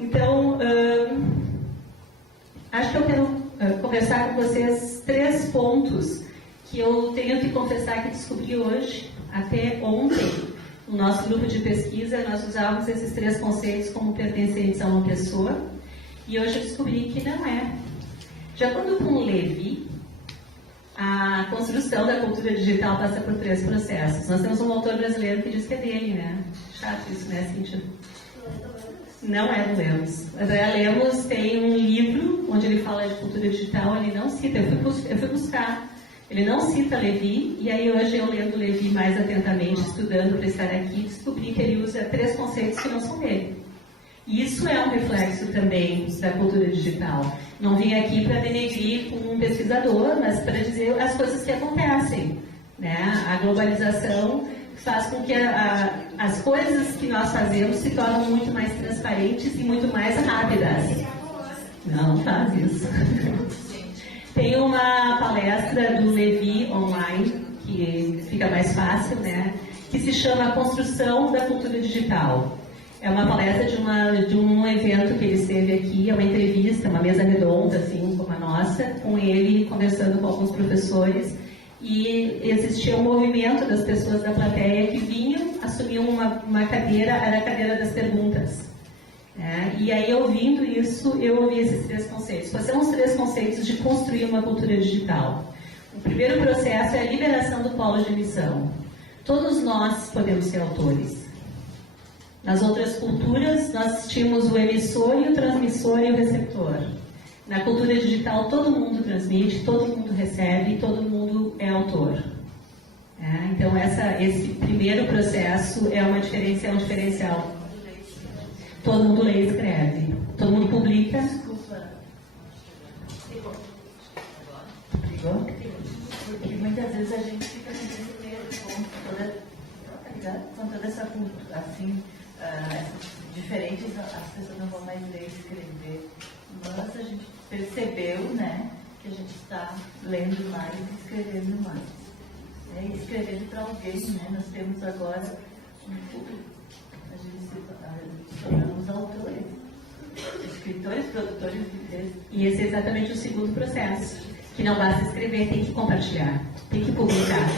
Então, acho que eu quero conversar com vocês 3 pontos que eu tenho que confessar que descobri hoje. Até ontem, no nosso grupo de pesquisa, nós usávamos esses 3 conceitos como pertencentes a uma pessoa, e hoje eu descobri que não é. De acordo com Levy, a construção da cultura digital passa por 3 processos. Nós temos um autor brasileiro que diz que é dele, né? Chato isso, né, Cíntia? Não é do Lemos. André Lemos tem um livro onde ele fala de cultura digital, ele não cita, eu fui buscar. Ele não cita Levy, e aí hoje eu lendo Levy mais atentamente, estudando para estar aqui, descobri que ele usa 3 conceitos que não são dele. E isso é um reflexo também da cultura digital. Não vim aqui para denegrir um pesquisador, mas para dizer as coisas que acontecem, né? A globalização faz com que as coisas que nós fazemos se tornem muito mais transparentes e muito mais rápidas. Não faz isso. Tem uma palestra do Levy online, que fica mais fácil, né? Que se chama A Construção da Cultura Digital. É uma palestra de um evento que ele esteve aqui, é uma entrevista, uma mesa redonda, assim, como a nossa, com ele conversando com alguns professores, e existia um movimento das pessoas da plateia que vinham, assumiam uma cadeira, era a cadeira das perguntas. E aí, ouvindo isso, eu ouvi esses 3 conceitos. Quais são os 3 conceitos de construir uma cultura digital? O primeiro processo é a liberação do polo de emissão. Todos nós podemos ser autores. Nas outras culturas, nós tínhamos o emissor e o transmissor e o receptor. Na cultura digital, todo mundo transmite, todo mundo recebe, todo mundo é autor. Então, esse primeiro processo é um diferencial. Todo mundo lê e escreve. Todo mundo publica. Porque muitas vezes a gente fica nesse primeiro ponto, são toda essa cultura, assim, diferentes, as pessoas não vão mais ler e escrever, mas a gente percebeu, né, que a gente está lendo mais e escrevendo mais. E escrevendo para alguém, né, nós temos agora um público, a gente se tornamos autores, escritores, produtores de textos. E esse é exatamente o segundo processo, que não basta escrever, tem que compartilhar, tem que publicar.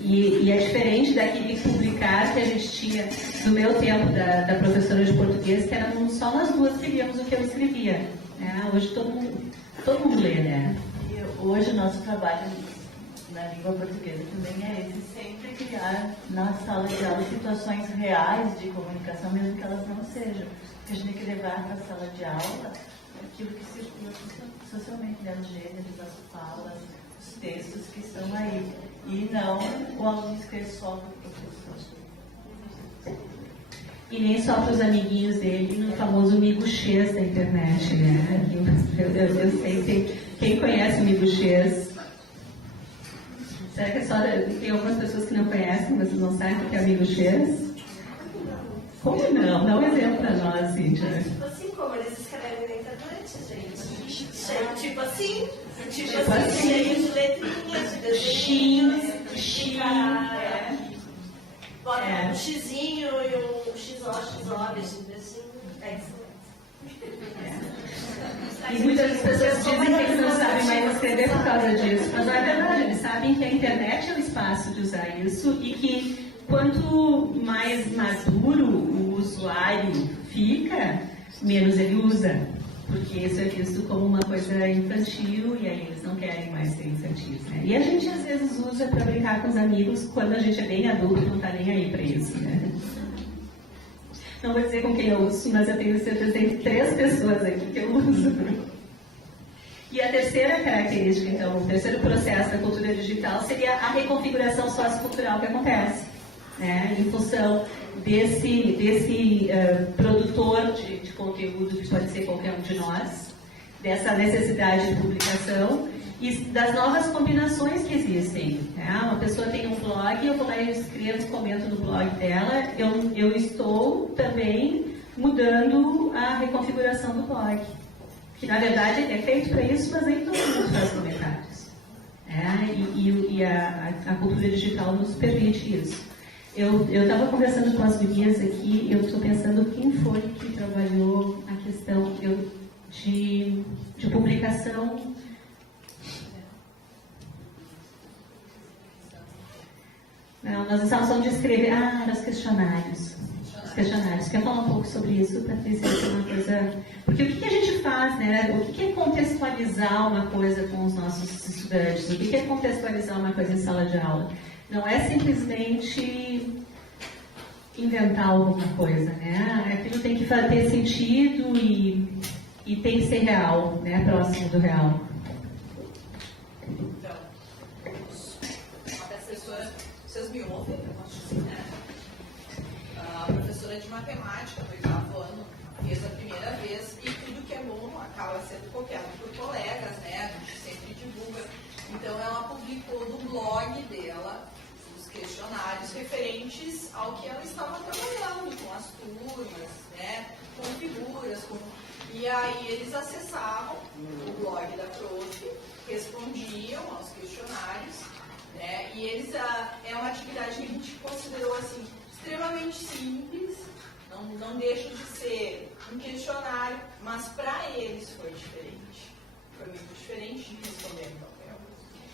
E é diferente daquele publicar que a gente tinha no meu tempo da professora de português, que éramos só nós duas que líamos o que eu escrevia. Hoje todo mundo lê, né? E hoje o nosso trabalho na língua portuguesa também é esse, sempre criar na sala de aula situações reais de comunicação, mesmo que elas não sejam. Porque a gente tem que levar para a sala de aula aquilo que circula socialmente, né? Os gêneros, as falas, os textos que estão aí. E não o aluno escrever só para o professor. E nem só para os amiguinhos dele, no famoso miguxês da internet, né? Eu sei que quem conhece o miguxês. Será que é só tem algumas pessoas que não conhecem, mas não sabem o que é miguxês? Como não? Dá um exemplo para nós, Cíntia. Tipo assim, como eles escrevem na internet, gente. Tipo assim, cheio de letrinhas, de desenhos, de caralho. Bota um xizinho e um XO, assim, E muitas pessoas dizem que eles não sabem mais escrever por causa disso. Mas não é verdade, eles sabem que a internet é o espaço de usar isso e que quanto mais maduro o usuário fica, menos ele usa. Porque isso é visto como uma coisa infantil e aí eles não querem mais ser infantis, né? E a gente às vezes usa para brincar com os amigos quando a gente é bem adulto e não está nem aí para isso, né? Não vou dizer com quem eu uso, mas eu tenho certeza que tem 3 pessoas aqui que eu uso. E a terceira característica, então, o terceiro processo da cultura digital seria a reconfiguração sociocultural que acontece, né? Em função desse produtor de conteúdo, que pode ser qualquer um de nós, dessa necessidade de publicação e das novas combinações que existem. Né? Uma pessoa tem um blog, eu vou lá e escrevo, comento no blog dela, eu estou também mudando a reconfiguração do blog, que na verdade é feito para isso, mas nem todo mundo faz comentários. E a cultura digital nos permite isso. Eu estava conversando com as gurias aqui, eu estou pensando quem foi que trabalhou a questão de publicação. Não, nós estávamos falando de escrever. Os questionários. Os questionários. Quer falar um pouco sobre isso, Patrícia? É uma coisa. Porque o que a gente faz, né? O que é contextualizar uma coisa com os nossos estudantes? O que é contextualizar uma coisa em sala de aula? Não é simplesmente inventar alguma coisa, né? Aquilo tem que ter sentido e tem que ser real, né? Próximo do real. Então, a professora, vocês me ouvem? Eu acho que sim, né? A professora de matemática do 8º ano fez a primeira vez e tudo que é bom acaba sendo copiado por colegas, né? A gente sempre divulga. Então, ela publicou no blog dela os questionários referentes ao que ela estava trabalhando com as turmas, né? Com figuras, E aí eles acessavam o blog da prof, respondiam aos questionários, né? E eles é uma atividade que a gente considerou assim extremamente simples, não deixa de ser um questionário, mas para eles foi diferente. Foi muito diferente de responder no papel.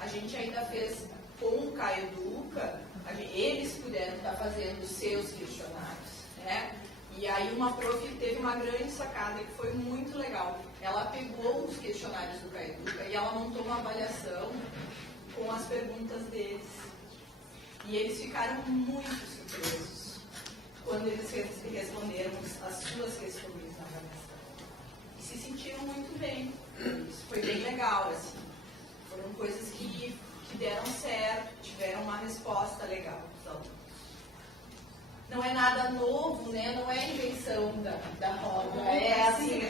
A gente ainda fez com o Caeduca, eles puderam estar fazendo os seus questionários, né? E aí uma prof teve uma grande sacada que foi muito legal. Ela pegou os questionários do Caeduca e ela montou uma avaliação com as perguntas deles. E eles ficaram muito surpresos quando eles responderam as suas questões na avaliação. E se sentiram muito bem. Isso foi bem legal, assim. Foram coisas que deram certo, tiveram uma resposta legal dos alunos. Não é nada novo, né? Não é invenção da roda. É assim,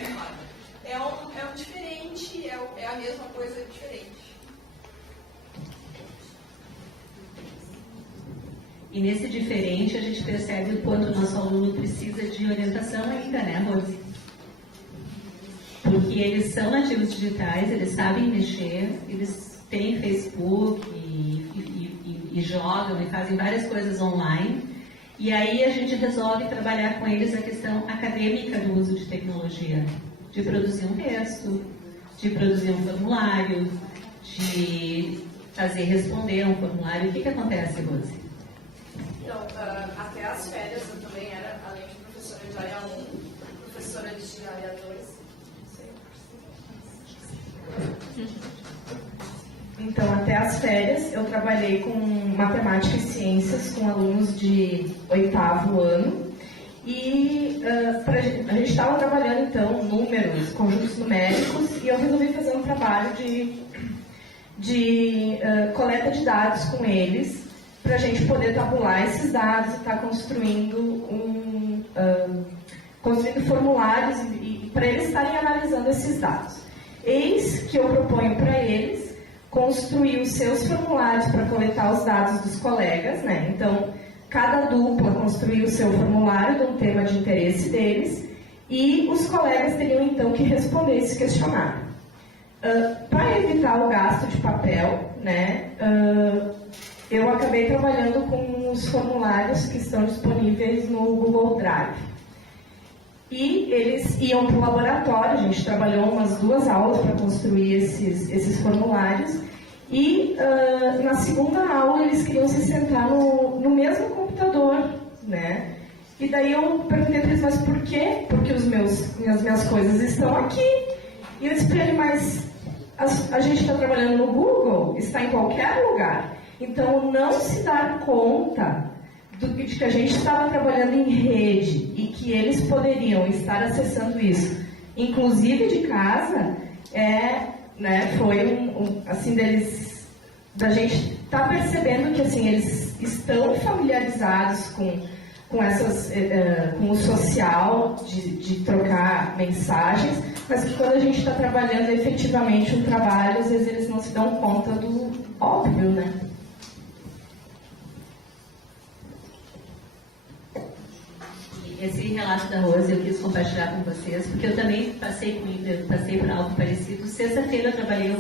é um diferente, é a mesma coisa diferente. E nesse diferente a gente percebe o quanto o nosso aluno precisa de orientação ainda, né, Rose? Porque eles são nativos digitais, eles sabem mexer, eles têm Facebook e jogam e fazem várias coisas online. E aí a gente resolve trabalhar com eles a questão acadêmica do uso de tecnologia, de produzir um texto, de produzir um formulário, de fazer responder um formulário. O que acontece, Rose? Então, até as férias eu também era, além de professora de área 1, professora de área 2. Então, até as férias, eu trabalhei com matemática e ciências com alunos de 8º ano. E a gente estava trabalhando, então, números, conjuntos numéricos, e eu resolvi fazer um trabalho de coleta de dados com eles, para a gente poder tabular esses dados e estar construindo formulários e para eles estarem analisando esses dados. Eis que eu proponho para eles construir os seus formulários para coletar os dados dos colegas, né? Então, cada dupla construir o seu formulário de um tema de interesse deles e os colegas teriam então que responder esse questionário. Para evitar o gasto de papel, né? Eu acabei trabalhando com os formulários que estão disponíveis no Google Drive. E eles iam para o laboratório, a gente trabalhou umas 2 aulas para construir esses formulários. E na segunda aula eles queriam se sentar no mesmo computador, né? E daí eu perguntei para eles, mas por quê? Porque as minhas coisas estão aqui. E eu disse para ele, mas a gente está trabalhando no Google, está em qualquer lugar. Então, não se dar conta de que a gente estava trabalhando em rede e que eles poderiam estar acessando isso, inclusive de casa, foi assim, da gente estar percebendo que assim, eles estão familiarizados com o social, de trocar mensagens, mas que quando a gente está trabalhando efetivamente um trabalho, às vezes eles não se dão conta do óbvio, né? Esse relato da Rose eu quis compartilhar com vocês, porque eu também passei por algo parecido. Sexta-feira eu trabalhei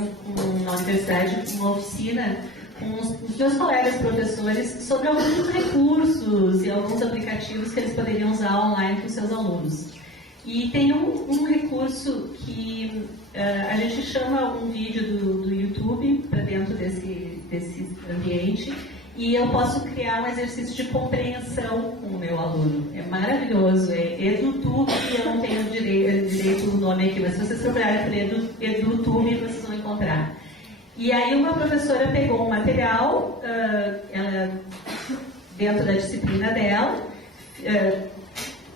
na universidade com uma oficina com os meus colegas professores sobre alguns recursos e alguns aplicativos que eles poderiam usar online com seus alunos. E tem um recurso que a gente chama um vídeo do YouTube para dentro desse ambiente, e eu posso criar um exercício de compreensão com o meu aluno. É maravilhoso, é EduTube, eu não tenho direito do nome aqui, mas se vocês procurarem por EduTube, vocês vão encontrar. E aí uma professora pegou um material, ela, dentro da disciplina dela,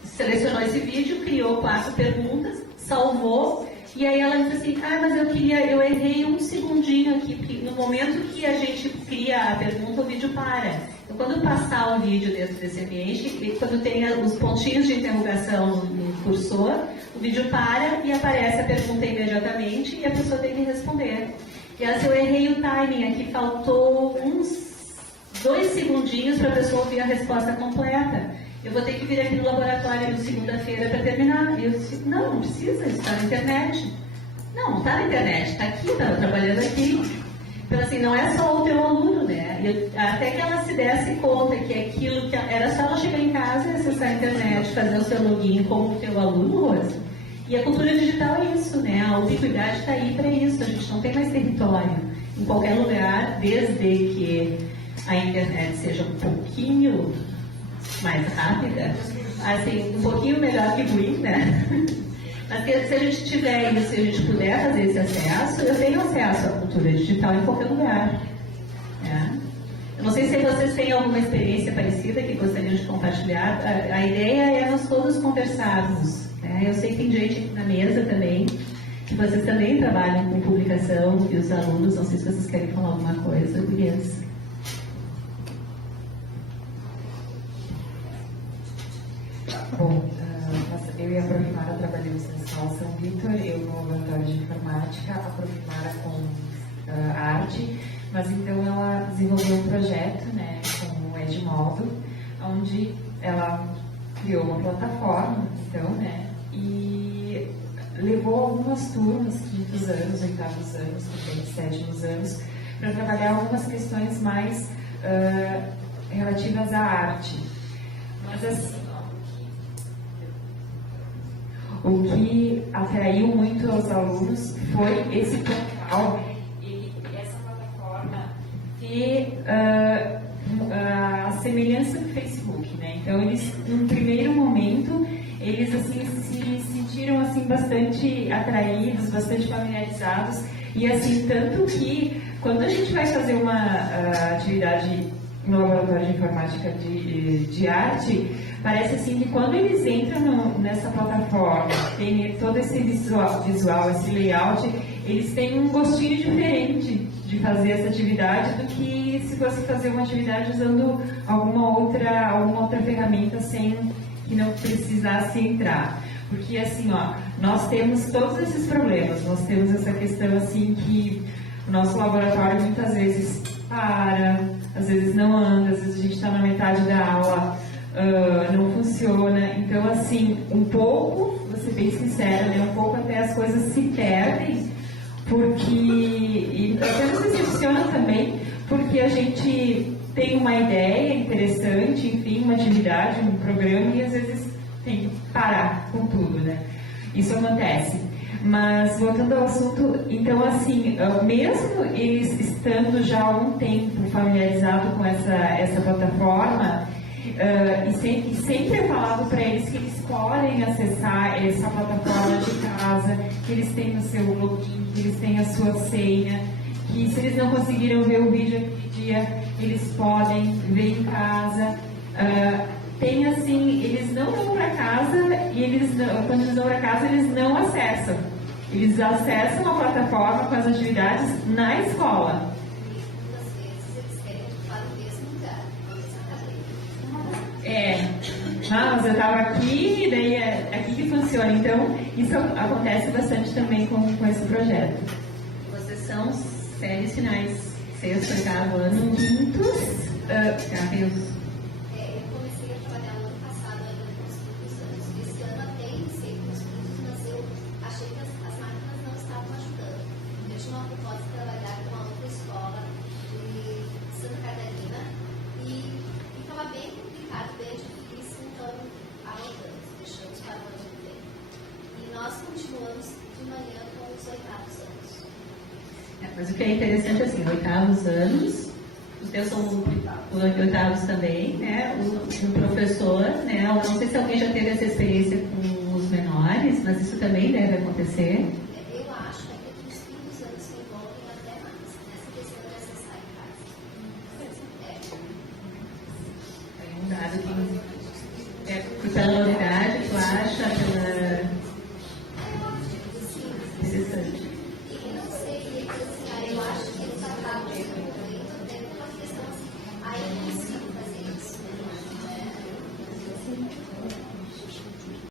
selecionou esse vídeo, criou 4 perguntas, salvou, e aí ela disse assim, mas eu errei um segundinho aqui, porque no momento que a gente cria a pergunta, o vídeo para. Então, quando passar o vídeo dentro desse ambiente, quando tem os pontinhos de interrogação no cursor, o vídeo para e aparece a pergunta imediatamente e a pessoa tem que responder. E assim, eu errei o timing aqui, faltou uns 2 segundinhos para a pessoa ouvir a resposta completa. Eu vou ter que vir aqui no laboratório na segunda-feira para terminar. E eu disse, não precisa, está na internet. Não está na internet, está aqui, está trabalhando aqui. Então, assim, não é só o teu aluno, né? Até que ela se desse conta que aquilo que era só ela chegar em casa e acessar a internet, fazer o seu login como o teu aluno, Rosa. E a cultura digital é isso, né? A ubiquidade está aí para isso. A gente não tem mais território em qualquer lugar, desde que a internet seja um pouquinho mais rápida, assim, um pouquinho melhor que ruim, né? Mas se a gente tiver isso, se a gente puder fazer esse acesso, eu tenho acesso à cultura digital em qualquer lugar. Né? Eu não sei se vocês têm alguma experiência parecida que gostariam de compartilhar. A ideia é nós todos conversarmos. Né? Eu sei que tem gente aqui na mesa também, que vocês também trabalham com publicação, e os alunos, não sei se vocês querem falar alguma coisa, gurias. Bom, eu e a Profimara trabalhamos na Escola São Vitor, eu no laboratório de informática, a Profimara com arte, mas então ela desenvolveu um projeto, né, com o Edmodo, onde ela criou uma plataforma, então, né, e levou algumas turmas, 5º anos, 8º anos, também 7º anos, para trabalhar algumas questões mais relativas à arte. Mas assim, o que atraiu muito aos alunos foi esse portal e essa plataforma ter a semelhança do Facebook, né? Então eles, num primeiro momento, eles assim se sentiram assim bastante atraídos, bastante familiarizados, e assim tanto que quando a gente vai fazer uma atividade no laboratório de informática de arte, parece assim que quando eles entram nessa plataforma, tem todo esse visual, esse layout, eles têm um gostinho diferente de fazer essa atividade do que se fosse fazer uma atividade usando alguma outra ferramenta que não precisasse entrar. Porque assim, nós temos todos esses problemas, nós temos essa questão assim que o nosso laboratório muitas vezes para, às vezes não anda, às vezes a gente está na metade da aula, não funciona. Então, assim, um pouco, vou ser bem sincera, né, um pouco até as coisas se perdem, porque, e até nos decepciona também, porque a gente tem uma ideia interessante, enfim, uma atividade, um programa, e às vezes tem que parar com tudo, né? Isso acontece. Mas, voltando ao assunto, então, assim, mesmo eles estando já há algum tempo familiarizados com essa plataforma, e sempre é falado para eles que eles podem acessar essa plataforma de casa, que eles têm o seu login, que eles têm a sua senha, que se eles não conseguiram ver o vídeo aquele dia, eles podem ver em casa. Tem assim, eles não vão para casa e quando eles vão para casa, eles não acessam. Eles acessam a plataforma com as atividades na escola. Mas eu estava aqui, e daí é aqui que funciona. Então, isso acontece bastante também com esse projeto. Vocês são séries finais, 6º, 8º ano, 5º, Carlos. Eu comecei a trabalhar no ano passado, ainda com os 5 anos. Esse ano até iniciei com os cursos, mas eu achei que as máquinas não estavam ajudando. Eu tinha uma proposta de trabalhar com uma outra escola de último ano de manhã com os oitavos anos. Mas o que é interessante assim, oitavos anos, os teus são oitavos também, né? O professor, né? Eu não sei se alguém já teve essa experiência com os menores, mas isso também deve acontecer.